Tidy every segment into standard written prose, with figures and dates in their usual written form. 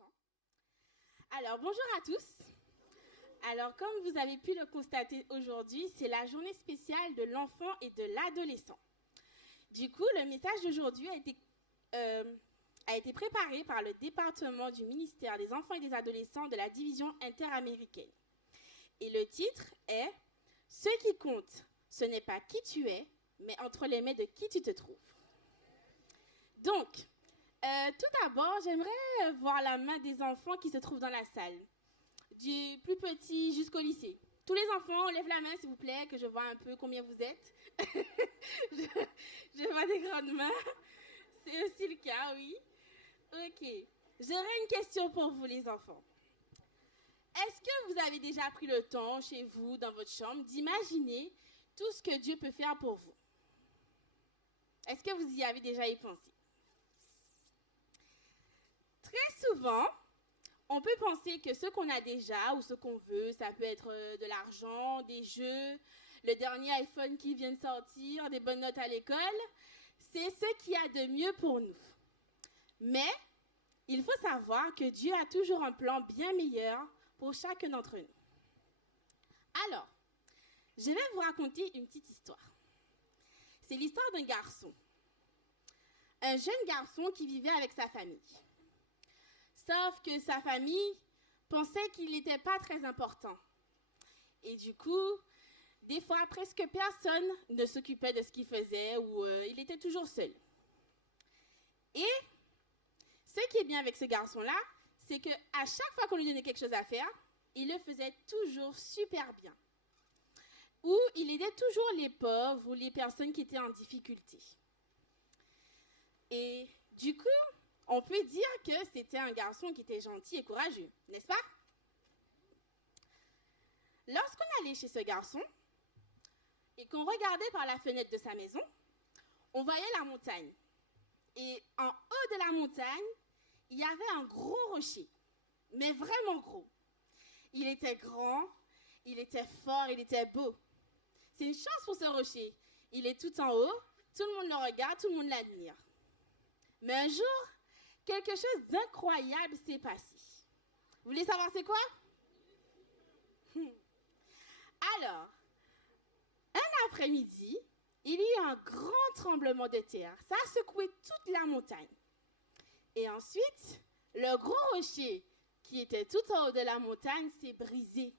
chant. Alors, bonjour à tous. Alors, comme vous avez pu le constater aujourd'hui, c'est la journée spéciale de l'enfant et de l'adolescent. Du coup, le message d'aujourd'hui a été préparé par le département du ministère des enfants et des adolescents de la division interaméricaine. Et le titre est « Ce qui compte, ce n'est pas qui tu es, mais entre les mains de qui tu te trouves ». Donc, tout d'abord, j'aimerais voir la main des enfants qui se trouvent dans la salle, du plus petit jusqu'au lycée. Tous les enfants, lèvent la main, s'il vous plaît, que je vois un peu combien vous êtes. je vois des grandes mains. C'est aussi le cas, oui. Ok. J'aurais une question pour vous, les enfants. Est-ce que vous avez déjà pris le temps, chez vous, dans votre chambre, d'imaginer tout ce que Dieu peut faire pour vous? Est-ce que vous y avez déjà y pensé? Très souvent, on peut penser que ce qu'on a déjà ou ce qu'on veut, ça peut être de l'argent, des jeux, le dernier iPhone qui vient de sortir, des bonnes notes à l'école. C'est ce qu'il y a de mieux pour nous. Mais il faut savoir que Dieu a toujours un plan bien meilleur pour chacun d'entre nous. Alors, je vais vous raconter une petite histoire. C'est l'histoire d'un garçon. Un jeune garçon qui vivait avec sa famille. Sauf que sa famille pensait qu'il n'était pas très important. Et du coup, des fois, presque personne ne s'occupait de ce qu'il faisait ou il était toujours seul. Et ce qui est bien avec ce garçon-là, c'est qu'à chaque fois qu'on lui donnait quelque chose à faire, il le faisait toujours super bien. Ou il aidait toujours les pauvres ou les personnes qui étaient en difficulté. Et du coup, on peut dire que c'était un garçon qui était gentil et courageux, n'est-ce pas? Lorsqu'on allait chez ce garçon et qu'on regardait par la fenêtre de sa maison, on voyait la montagne. Et en haut de la montagne, il y avait un gros rocher, mais vraiment gros. Il était grand, il était fort, il était beau. C'est une chance pour ce rocher. Il est tout en haut, tout le monde le regarde, tout le monde l'admire. Mais un jour, quelque chose d'incroyable s'est passé. Vous voulez savoir c'est quoi? Alors, un après-midi, il y a eu un grand tremblement de terre. Ça a secoué toute la montagne. Et ensuite, le gros rocher qui était tout en haut de la montagne s'est brisé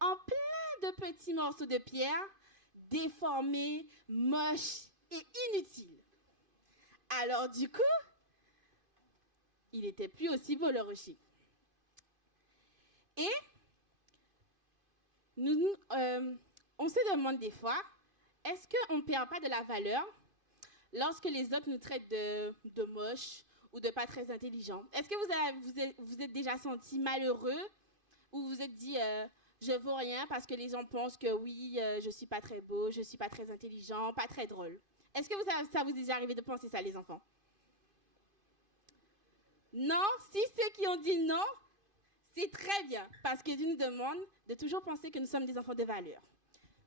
en plein de petits morceaux de pierre déformés, moches et inutiles. Alors du coup, il n'était plus aussi beau le rocher. Et on se demande des fois, est-ce qu'on ne perd pas de la valeur lorsque les autres nous traitent de moches ou de pas très intelligents? Est-ce que vous êtes déjà senti malheureux ou vous êtes dit je vaux rien parce que les gens pensent que oui, je suis pas très beau, je suis pas très intelligent, pas très drôle? Est-ce que ça vous est déjà arrivé de penser ça, les enfants? Non? Si ceux qui ont dit non, c'est très bien, parce que Dieu nous demande de toujours penser que nous sommes des enfants de valeur.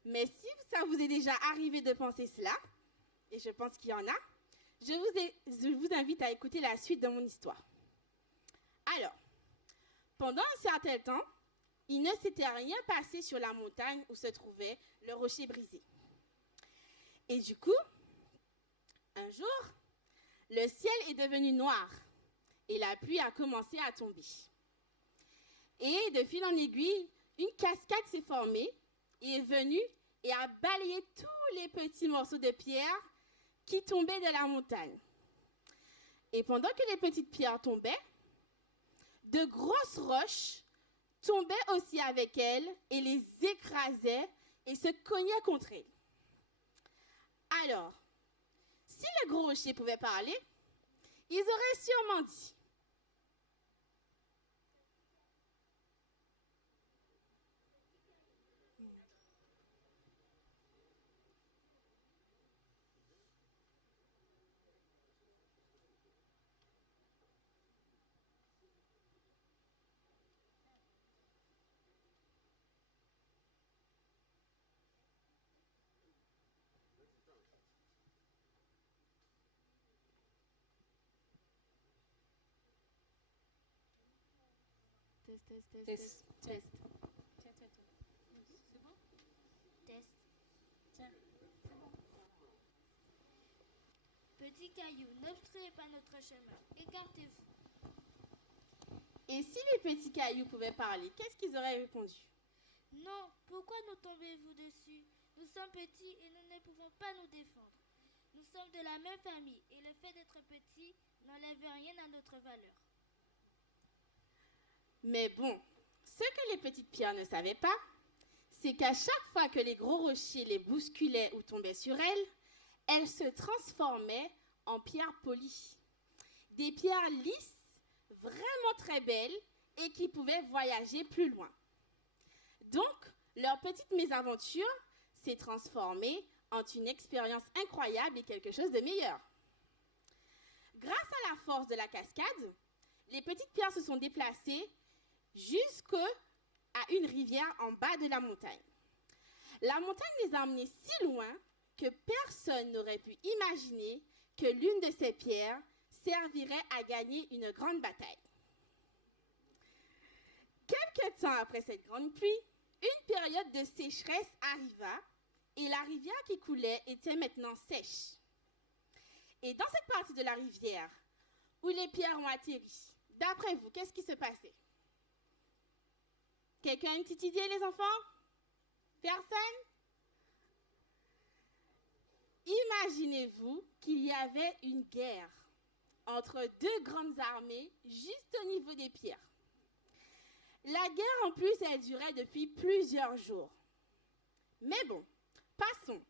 Mais si ça vous est déjà arrivé de penser cela, et je pense qu'il y en a, je vous invite à écouter la suite de mon histoire. Alors, pendant un certain temps, il ne s'était rien passé sur la montagne où se trouvait le rocher brisé. Et du coup, un jour, le ciel est devenu noir et la pluie a commencé à tomber. Et de fil en aiguille, une cascade s'est formée et est venue et a balayé tous les petits morceaux de pierre qui tombaient de la montagne. Et pendant que les petites pierres tombaient, de grosses roches tombaient aussi avec elles et les écrasaient et se cognaient contre elles. Alors, si le gros rocher pouvait parler, ils auraient sûrement dit: Test. Tiens, C'est bon? Test. tiens. Petit caillou, n'obstruez pas notre chemin. Écartez-vous. Et si les petits cailloux pouvaient parler, qu'est-ce qu'ils auraient répondu? Non, pourquoi nous tombez-vous dessus? Nous sommes petits et nous ne pouvons pas nous défendre. Nous sommes de la même famille et le fait d'être petit n'enlève rien à notre valeur. Mais bon, ce que les petites pierres ne savaient pas, c'est qu'à chaque fois que les gros rochers les bousculaient ou tombaient sur elles se transformaient en pierres polies. Des pierres lisses, vraiment très belles et qui pouvaient voyager plus loin. Donc, leur petite mésaventure s'est transformée en une expérience incroyable et quelque chose de meilleur. Grâce à la force de la cascade, les petites pierres se sont déplacées jusqu'à une rivière en bas de la montagne. La montagne les a emmenés si loin que personne n'aurait pu imaginer que l'une de ces pierres servirait à gagner une grande bataille. Quelque temps après cette grande pluie, une période de sécheresse arriva et la rivière qui coulait était maintenant sèche. Et dans cette partie de la rivière où les pierres ont atterri, d'après vous, qu'est-ce qui se passait? Quelqu'un a une petite idée, les enfants? Personne? Imaginez-vous qu'il y avait une guerre entre deux grandes armées juste au niveau des pierres. La guerre, en plus, elle durait depuis plusieurs jours. Mais bon, passons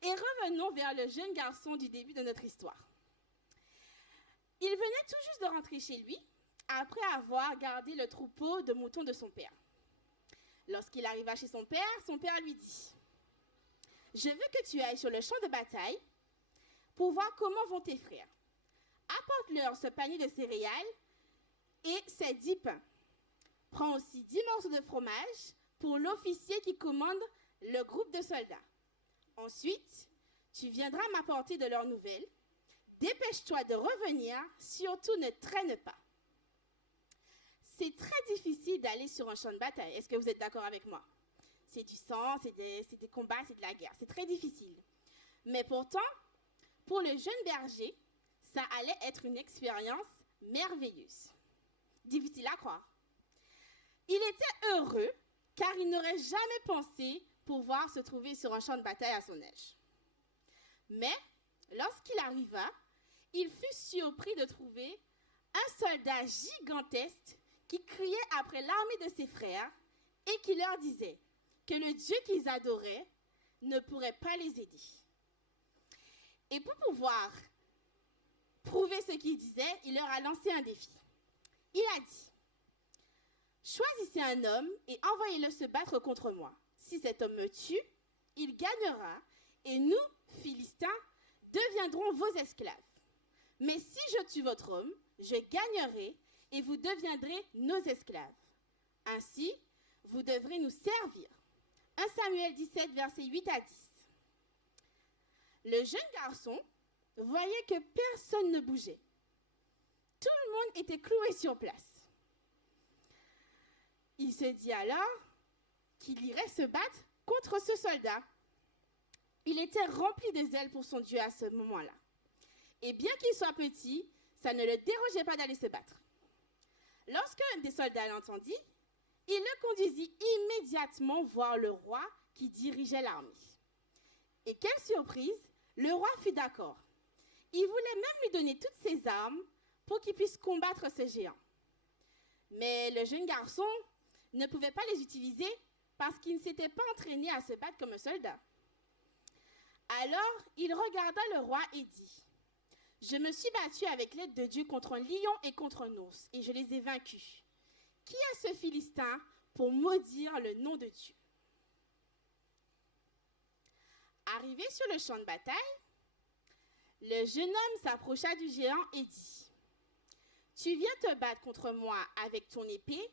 et revenons vers le jeune garçon du début de notre histoire. Il venait tout juste de rentrer chez lui après avoir gardé le troupeau de moutons de son père. Lorsqu'il arriva chez son père lui dit « Je veux que tu ailles sur le champ de bataille pour voir comment vont tes frères. Apporte-leur ce panier de céréales et ces 10 pains. Prends aussi 10 morceaux de fromage pour l'officier qui commande le groupe de soldats. Ensuite, tu viendras m'apporter de leurs nouvelles. Dépêche-toi de revenir, surtout ne traîne pas. » C'est très difficile d'aller sur un champ de bataille. Est-ce que vous êtes d'accord avec moi? C'est du sang, c'est des combats, c'est de la guerre. C'est très difficile. Mais pourtant, pour le jeune berger, ça allait être une expérience merveilleuse. Difficile à croire. Il était heureux car il n'aurait jamais pensé pouvoir se trouver sur un champ de bataille à son âge. Mais lorsqu'il arriva, il fut surpris de trouver un soldat gigantesque qui criait après l'armée de ses frères et qui leur disait que le Dieu qu'ils adoraient ne pourrait pas les aider. Et pour pouvoir prouver ce qu'il disait, il leur a lancé un défi. Il a dit « Choisissez un homme et envoyez-le se battre contre moi. Si cet homme me tue, il gagnera et nous, Philistins, deviendrons vos esclaves. Mais si je tue votre homme, je gagnerai et vous deviendrez nos esclaves. Ainsi, vous devrez nous servir. » 1 Samuel 17, versets 8 à 10. Le jeune garçon voyait que personne ne bougeait. Tout le monde était cloué sur place. Il se dit alors qu'il irait se battre contre ce soldat. Il était rempli de zèle pour son Dieu à ce moment-là. Et bien qu'il soit petit, ça ne le dérangeait pas d'aller se battre. Lorsque un des soldats l'entendit, il le conduisit immédiatement voir le roi qui dirigeait l'armée. Et quelle surprise, le roi fut d'accord. Il voulait même lui donner toutes ses armes pour qu'il puisse combattre ce géant. Mais le jeune garçon ne pouvait pas les utiliser parce qu'il ne s'était pas entraîné à se battre comme un soldat. Alors, il regarda le roi et dit « Je me suis battu avec l'aide de Dieu contre un lion et contre un ours, et je les ai vaincus. Qui est ce Philistin pour maudire le nom de Dieu ?» Arrivé sur le champ de bataille, le jeune homme s'approcha du géant et dit « Tu viens te battre contre moi avec ton épée,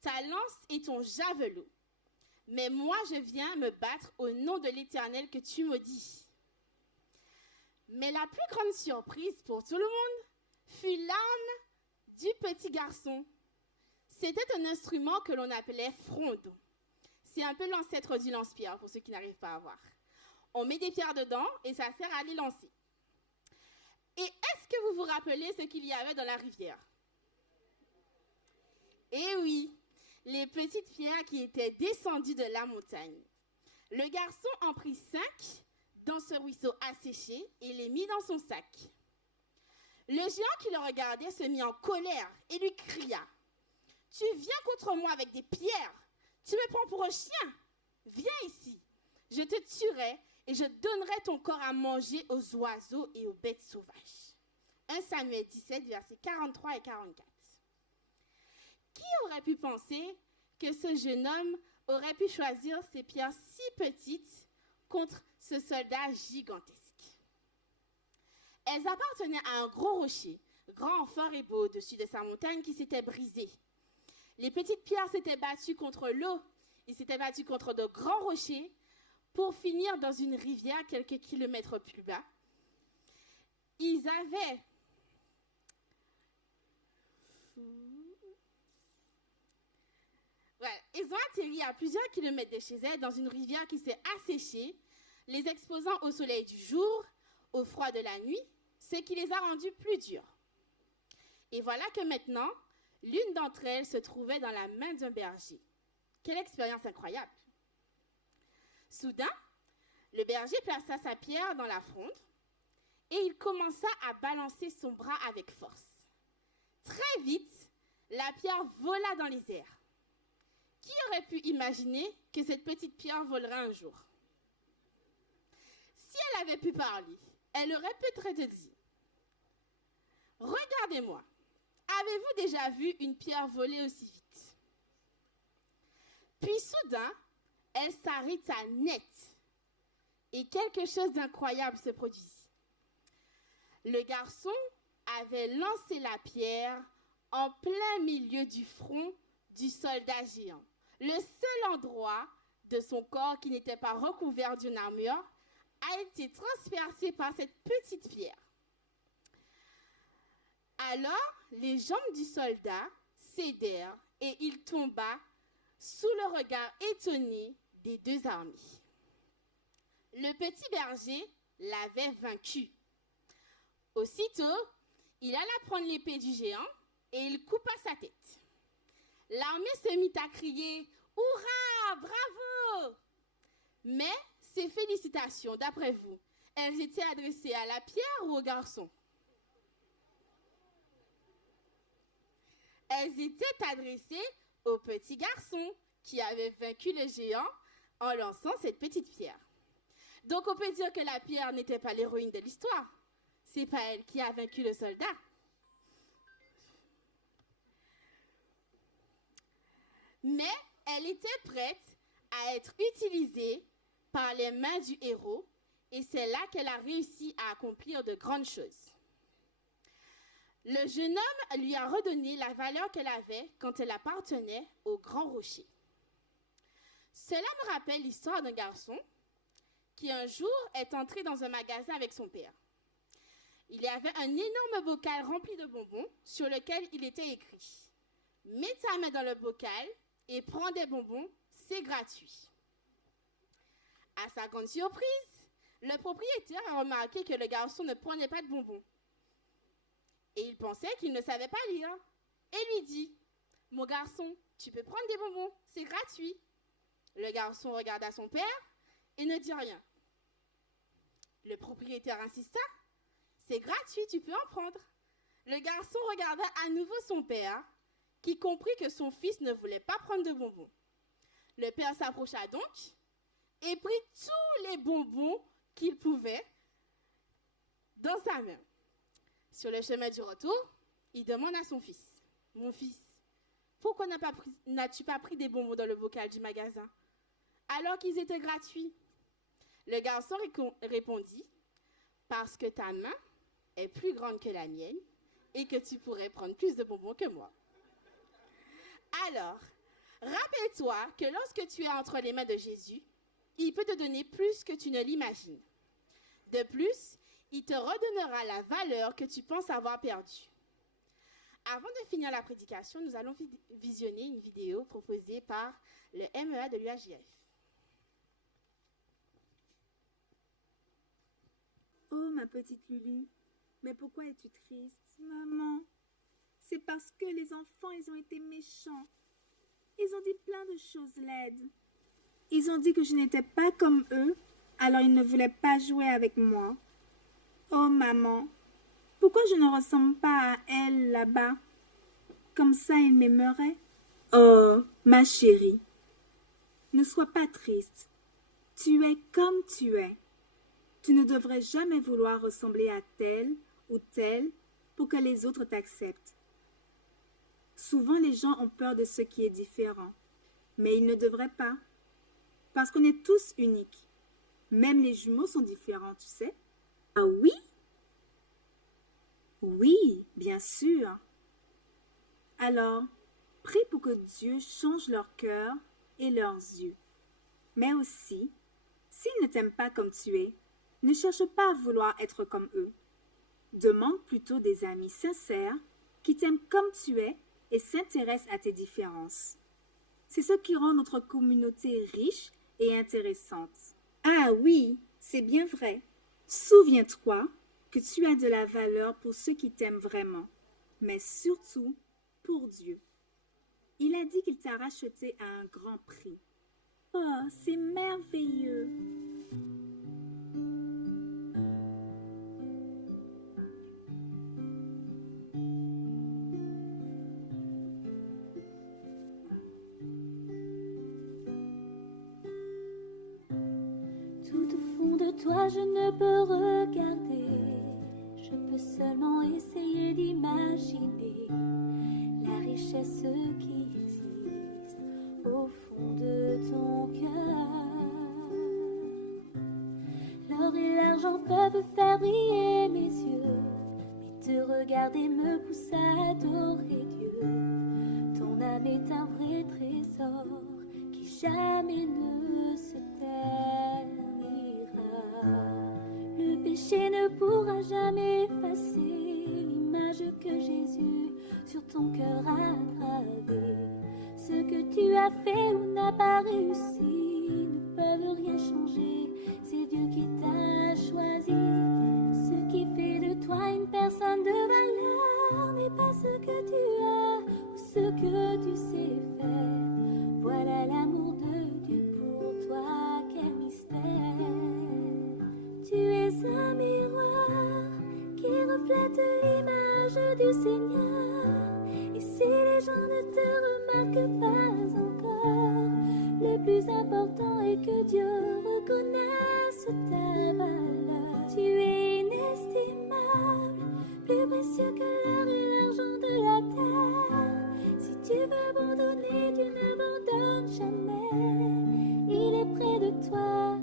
ta lance et ton javelot. Mais moi, je viens me battre au nom de l'Éternel que tu maudis. » Mais la plus grande surprise pour tout le monde fut l'arme du petit garçon. C'était un instrument que l'on appelait fronde. C'est un peu l'ancêtre du lance-pierre, pour ceux qui n'arrivent pas à voir. On met des pierres dedans et ça sert à les lancer. Et est-ce que vous vous rappelez ce qu'il y avait dans la rivière? Eh oui, les petites pierres qui étaient descendues de la montagne. Le garçon en prit 5 dans ce ruisseau asséché et les mit dans son sac. Le géant qui le regardait se mit en colère et lui cria « Tu viens contre moi avec des pierres, tu me prends pour un chien. Viens ici, je te tuerai et je donnerai ton corps à manger aux oiseaux et aux bêtes sauvages. » 1 Samuel 17, versets 43 et 44. Qui aurait pu penser que ce jeune homme aurait pu choisir ces pierres si petites contre ce soldat gigantesque? Elles appartenaient à un gros rocher, grand, fort et beau, au-dessus de sa montagne qui s'était brisée. Les petites pierres s'étaient battues contre l'eau, ils s'étaient battus contre de grands rochers pour finir dans une rivière quelques kilomètres plus bas. Ils avaient ils ont atterri à plusieurs kilomètres de chez elles dans une rivière qui s'est asséchée, les exposant au soleil du jour, au froid de la nuit, ce qui les a rendus plus durs. Et voilà que maintenant, l'une d'entre elles se trouvait dans la main d'un berger. Quelle expérience incroyable! Soudain, le berger plaça sa pierre dans la fronde et il commença à balancer son bras avec force. Très vite, la pierre vola dans les airs. Qui aurait pu imaginer que cette petite pierre volerait un jour? Si elle avait pu parler, elle aurait peut-être dit « Regardez-moi, avez-vous déjà vu une pierre voler aussi vite ?» Puis soudain, elle s'arrêta net et quelque chose d'incroyable se produisit. Le garçon avait lancé la pierre en plein milieu du front du soldat géant. Le seul endroit de son corps qui n'était pas recouvert d'une armure a été transpercé par cette petite pierre. Alors, les jambes du soldat cédèrent et il tomba sous le regard étonné des deux armées. Le petit berger l'avait vaincu. Aussitôt, il alla prendre l'épée du géant et il coupa sa tête. L'armée se mit à crier « Hurrah! Bravo !» Mais ces félicitations, d'après vous, elles étaient adressées à la pierre ou au garçon? Elles étaient adressées au petit garçon qui avait vaincu le géant en lançant cette petite pierre. Donc on peut dire que la pierre n'était pas l'héroïne de l'histoire. C'est pas elle qui a vaincu le soldat. Mais elle était prête à être utilisée par les mains du héros et c'est là qu'elle a réussi à accomplir de grandes choses. Le jeune homme lui a redonné la valeur qu'elle avait quand elle appartenait au grand rocher. Cela me rappelle l'histoire d'un garçon qui un jour est entré dans un magasin avec son père. Il y avait un énorme bocal rempli de bonbons sur lequel il était écrit « Mets ta main dans le bocal et prends des bonbons, c'est gratuit. » À sa grande surprise, le propriétaire a remarqué que le garçon ne prenait pas de bonbons. Et il pensait qu'il ne savait pas lire. Et lui dit « Mon garçon, tu peux prendre des bonbons, c'est gratuit. » Le garçon regarda son père et ne dit rien. Le propriétaire insista « C'est gratuit, tu peux en prendre. » Le garçon regarda à nouveau son père, qui comprit que son fils ne voulait pas prendre de bonbons. Le père s'approcha donc et prit tous les bonbons qu'il pouvait dans sa main. Sur le chemin du retour, il demande à son fils « Mon fils, pourquoi n'as-tu pas pris des bonbons dans le bocal du magasin alors qu'ils étaient gratuits ?» Le garçon répondit « Parce que ta main est plus grande que la mienne et que tu pourrais prendre plus de bonbons que moi. » Alors, rappelle-toi que lorsque tu es entre les mains de Jésus, il peut te donner plus que tu ne l'imagines. De plus, il te redonnera la valeur que tu penses avoir perdue. avant de finir la prédication, nous allons visionner une vidéo proposée par le MEA de l'UAJF. Oh, ma petite Lulu, mais pourquoi es-tu triste? Maman, c'est parce que les enfants, ils ont été méchants. Ils ont dit plein de choses laides. Ils ont dit que je n'étais pas comme eux, alors ils ne voulaient pas jouer avec moi. Oh, maman, pourquoi je ne ressemble pas à elle là-bas? Comme ça, ils m'aimeraient. Oh, ma chérie, ne sois pas triste. Tu es comme tu es. Tu ne devrais jamais vouloir ressembler à tel ou tel pour que les autres t'acceptent. Souvent, les gens ont peur de ce qui est différent, mais ils ne devraient pas, parce qu'on est tous uniques. Même les jumeaux sont différents, tu sais. Ah oui? Oui, bien sûr. Alors, prie pour que Dieu change leur cœur et leurs yeux. Mais aussi, s'ils ne t'aiment pas comme tu es, ne cherche pas à vouloir être comme eux. Demande plutôt des amis sincères qui t'aiment comme tu es et s'intéressent à tes différences. C'est ce qui rend notre communauté riche et intéressante. Ah oui, c'est bien vrai. Souviens-toi que tu as de la valeur pour ceux qui t'aiment vraiment, mais surtout pour Dieu. Il a dit qu'il t'a racheté à un grand prix. Oh, c'est merveilleux! Tout au fond de toi, je ne peux regarder. Je peux seulement essayer d'imaginer la richesse qui existe au fond de ton cœur. L'or et l'argent peuvent faire briller mes yeux, mais te regarder me pousse à adorer Dieu. Ton âme est un vrai trésor qui jamais ne se ternira. Le péché ne pourra jamais effacer l'image que Jésus sur ton cœur a gravée. Ce que tu as fait ou n'as pas réussi ne peuvent rien changer. C'est Dieu qui t'a choisi. Ce qui fait de toi une personne de valeur n'est pas ce que tu as ou ce que tu sais faire. Voilà l'amour de Dieu pour toi, quel mystère. Tu es un miroir qui reflète l'image du Seigneur. Et si les gens ne te remarquent pas encore, le plus important est que Dieu reconnaisse ta valeur. Tu es inestimable, plus précieux que l'or et l'argent de la terre. Si tu veux abandonner, tu n'abandonnes jamais. Il est près de toi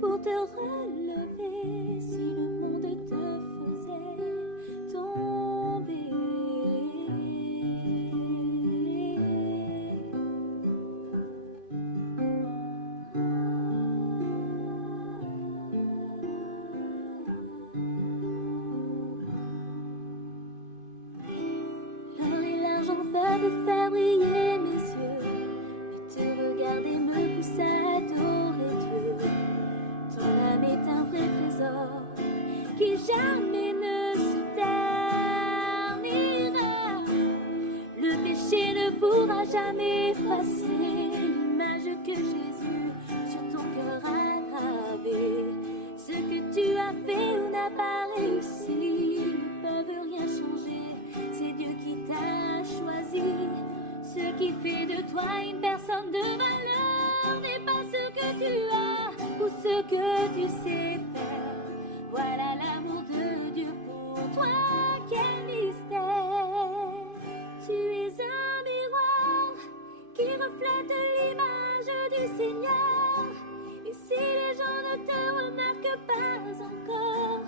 pour te relever si le monde te faisait tomber. L'or et l'argent peuvent faire briller mes yeux, mais te regarder me pousse à adorer Dieu. Ton âme est un vrai trésor qui jamais ne se ternira. Le péché ne pourra jamais effacer l'image que Jésus sur ton cœur a gravée. Ce que tu as fait ou n'as pas réussi ne peuvent rien changer. C'est Dieu qui t'a choisi. Ce qui fait de toi une personne de valeur n'est pas ce que tu as ou ce que tu sais faire. Voilà l'amour de Dieu pour toi, quel mystère. Tu es un miroir qui reflète l'image du Seigneur. Et si les gens ne te remarquent pas encore,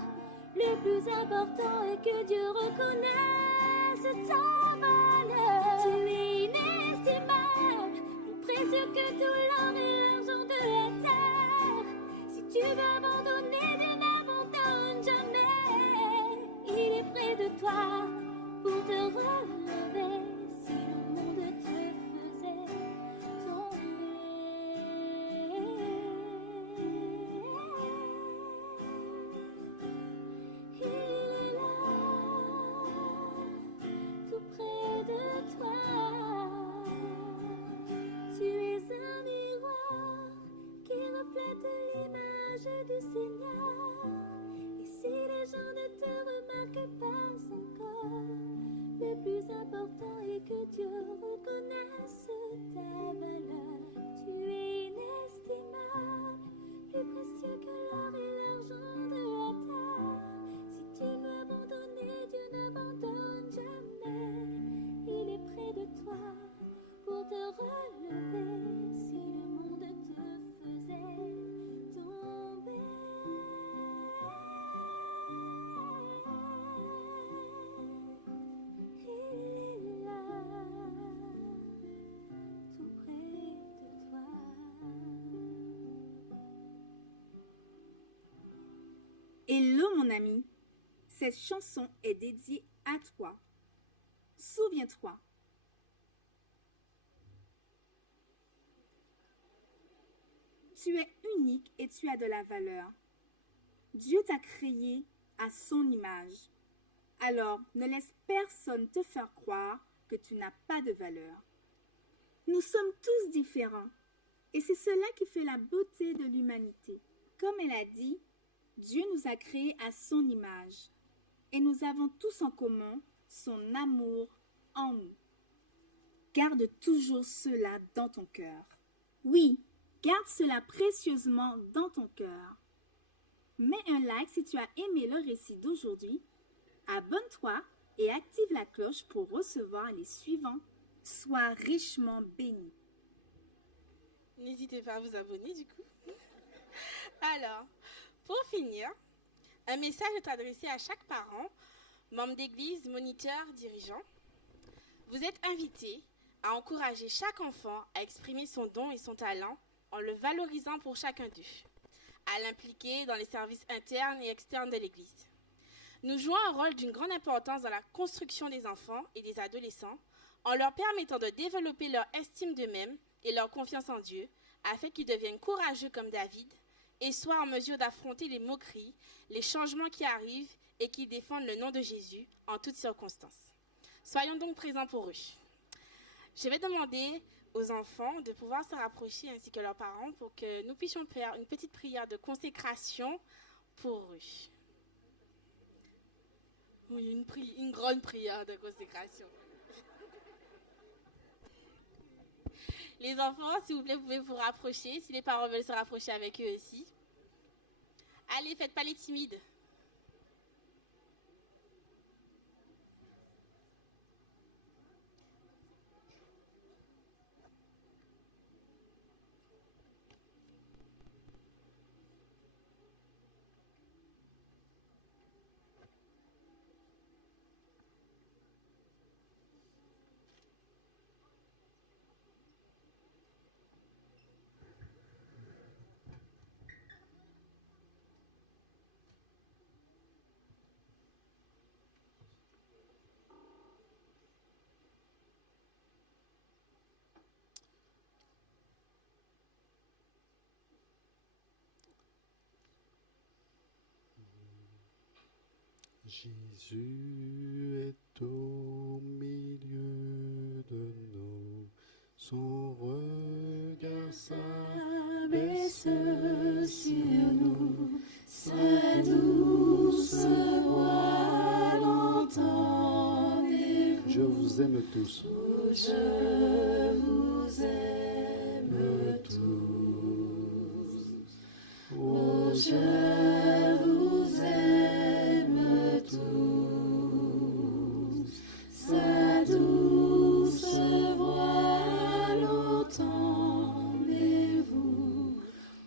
le plus important est que Dieu reconnaisse ta valeur. Tu es inestimable, plus précieux que tout l'or et l'argent de la terre. Si tu veux abandonner, Dieu n'abandonne jamais. Il est près de toi pour te relever. mon ami, cette chanson est dédiée à toi. Souviens-toi. Tu es unique et tu as de la valeur. Dieu t'a créé à son image. Alors, ne laisse personne te faire croire que tu n'as pas de valeur. Nous sommes tous différents et c'est cela qui fait la beauté de l'humanité. Comme elle a dit, Dieu nous a créés à son image et nous avons tous en commun son amour en nous. Garde toujours cela dans ton cœur. Oui, garde cela précieusement dans ton cœur. Mets un like si tu as aimé le récit d'aujourd'hui. Abonne-toi et active la cloche pour recevoir les suivants. Sois richement béni. N'hésitez pas à vous abonner du coup. Alors, pour finir, un message est adressé à chaque parent, membre d'église, moniteur, dirigeant. Vous êtes invités à encourager chaque enfant à exprimer son don et son talent en le valorisant pour chacun d'eux, à l'impliquer dans les services internes et externes de l'église. Nous jouons un rôle d'une grande importance dans la construction des enfants et des adolescents en leur permettant de développer leur estime d'eux-mêmes et leur confiance en Dieu afin qu'ils deviennent courageux comme David et soient en mesure d'affronter les moqueries, les changements qui arrivent et qui défendent le nom de Jésus en toutes circonstances. Soyons donc présents pour eux. Je vais demander aux enfants de pouvoir se rapprocher ainsi que leurs parents pour que nous puissions faire une petite prière de consécration pour eux. Oui, une grande prière de consécration. Les enfants, s'il vous plaît, vous pouvez vous rapprocher. Si les parents veulent se rapprocher avec eux aussi. Allez, faites pas les timides. Jésus est au milieu de nous, son regard s'abaisse sur nous, sa douce voix l'entendez-vous. Je vous aime tous. Je vous aime tous. Oh, je vous aime tous. Sa douce voix l'entendez-vous.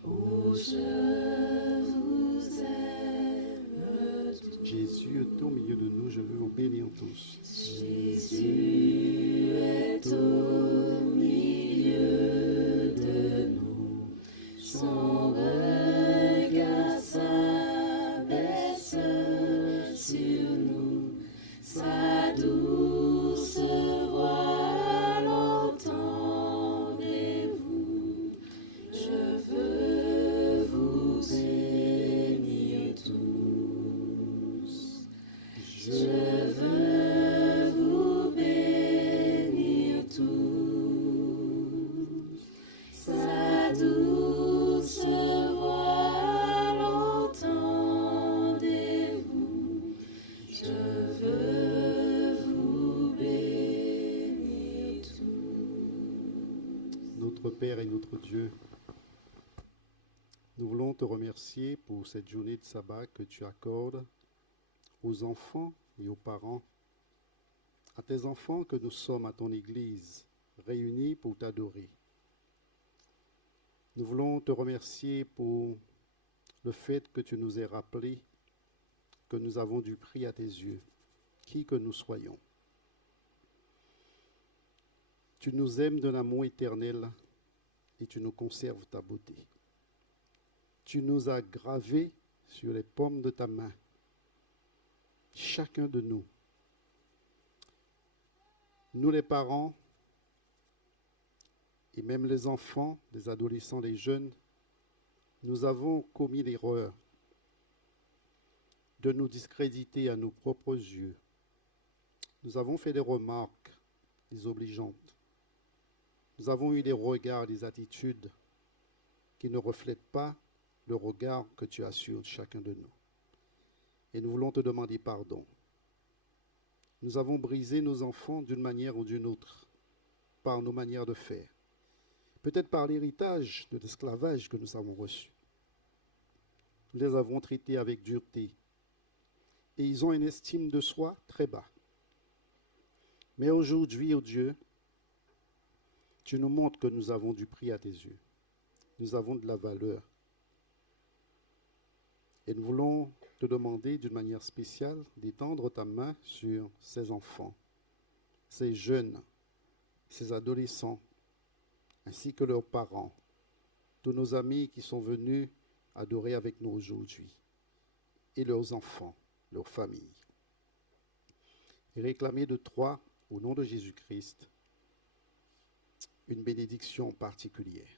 Oh, je vous aime tous. Jésus est au milieu de nous, je veux vous bénir tous. Jésus est au milieu de nous, son regard s'abaisse sur nous, sa douce voix l'entendez-vous. Je veux vous bénir tous. Je veux vous bénir tous. Sa douce voix l'entendez-vous. Je veux vous bénir tous. Notre Père et notre Dieu, nous voulons te remercier pour cette journée de sabbat que tu accordes aux enfants et aux parents, à tes enfants que nous sommes à ton Église, réunis pour t'adorer. Nous voulons te remercier pour le fait que tu nous aies rappelé que nous avons du prix à tes yeux, qui que nous soyons. Tu nous aimes d'un amour éternel et tu nous conserves ta beauté. Tu nous as gravés sur les paumes de ta main chacun de nous. Nous les parents, et même les enfants, les adolescents, les jeunes, nous avons commis l'erreur de nous discréditer à nos propres yeux. Nous avons fait des remarques désobligeantes. Nous avons eu des regards, des attitudes qui ne reflètent pas le regard que tu as sur chacun de nous. Et nous voulons te demander pardon. Nous avons brisé nos enfants d'une manière ou d'une autre, par nos manières de faire. Peut-être par l'héritage de l'esclavage que nous avons reçu. Nous les avons traités avec dureté. Et ils ont une estime de soi très bas. Mais aujourd'hui, oh Dieu, tu nous montres que nous avons du prix à tes yeux. Nous avons de la valeur. Et nous voulons te demander d'une manière spéciale d'étendre ta main sur ces enfants, ces jeunes, ces adolescents, ainsi que leurs parents, tous nos amis qui sont venus adorer avec nous aujourd'hui, et leurs enfants, leurs familles. Et réclamer de toi, au nom de Jésus-Christ, une bénédiction particulière.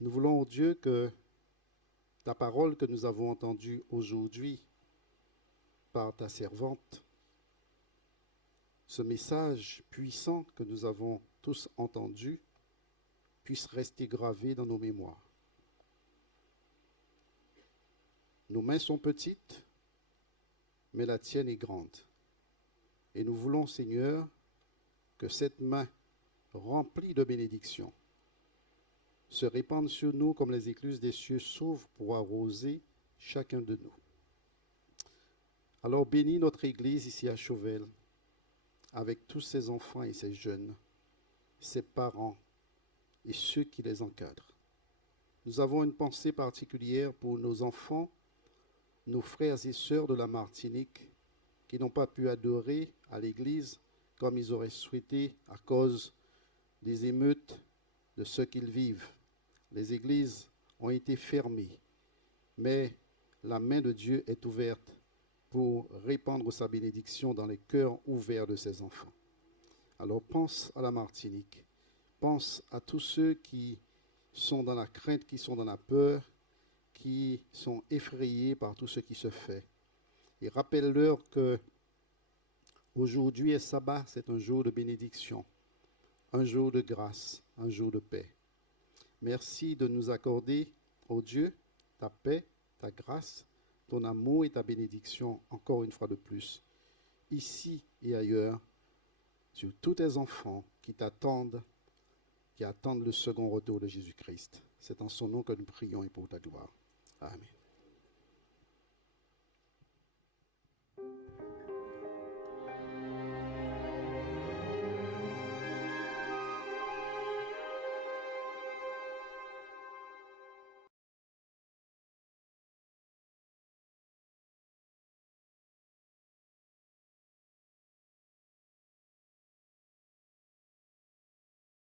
Nous voulons, oh Dieu, que ta parole que nous avons entendue aujourd'hui par ta servante, ce message puissant que nous avons tous entendu, puisse rester gravé dans nos mémoires. Nos mains sont petites, mais la tienne est grande. Et nous voulons, Seigneur, que cette main remplie de bénédictions se répande sur nous comme les écluses des cieux s'ouvrent pour arroser chacun de nous. Alors bénis notre Église ici à Chauvel, avec tous ses enfants et ses jeunes, ses parents et ceux qui les encadrent. Nous avons une pensée particulière pour nos enfants, nos frères et sœurs de la Martinique, qui n'ont pas pu adorer à l'Église comme ils auraient souhaité à cause des émeutes de ce qu'ils vivent. Les églises ont été fermées, mais la main de Dieu est ouverte pour répandre sa bénédiction dans les cœurs ouverts de ses enfants. Alors pense à la Martinique, pense à tous ceux qui sont dans la crainte, qui sont dans la peur, qui sont effrayés par tout ce qui se fait. Et rappelle-leur que aujourd'hui est sabbat, c'est un jour de bénédiction, un jour de grâce, un jour de paix. Merci de nous accorder, ô Dieu, ta paix, ta grâce, ton amour et ta bénédiction, encore une fois de plus, ici et ailleurs, sur tous tes enfants qui t'attendent, qui attendent le second retour de Jésus-Christ. C'est en son nom que nous prions et pour ta gloire. Amen.